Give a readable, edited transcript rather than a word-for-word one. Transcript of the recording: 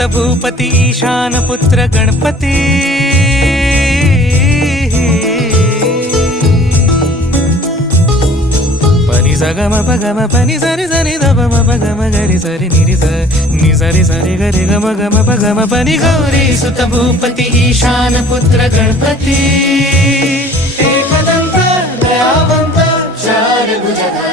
सुत भूपती ईशान पुत्र गणपती पनी सा ग म प ग म प नि सा रे सा नि ध प म प ग म ग रे सा रे नि रे सा नि सा रे ग रे ग म ग म प ग म प नि गौरी सुत भूपती ईशान पुत्र गणपती एकदंत दयावंत चार भुजधारी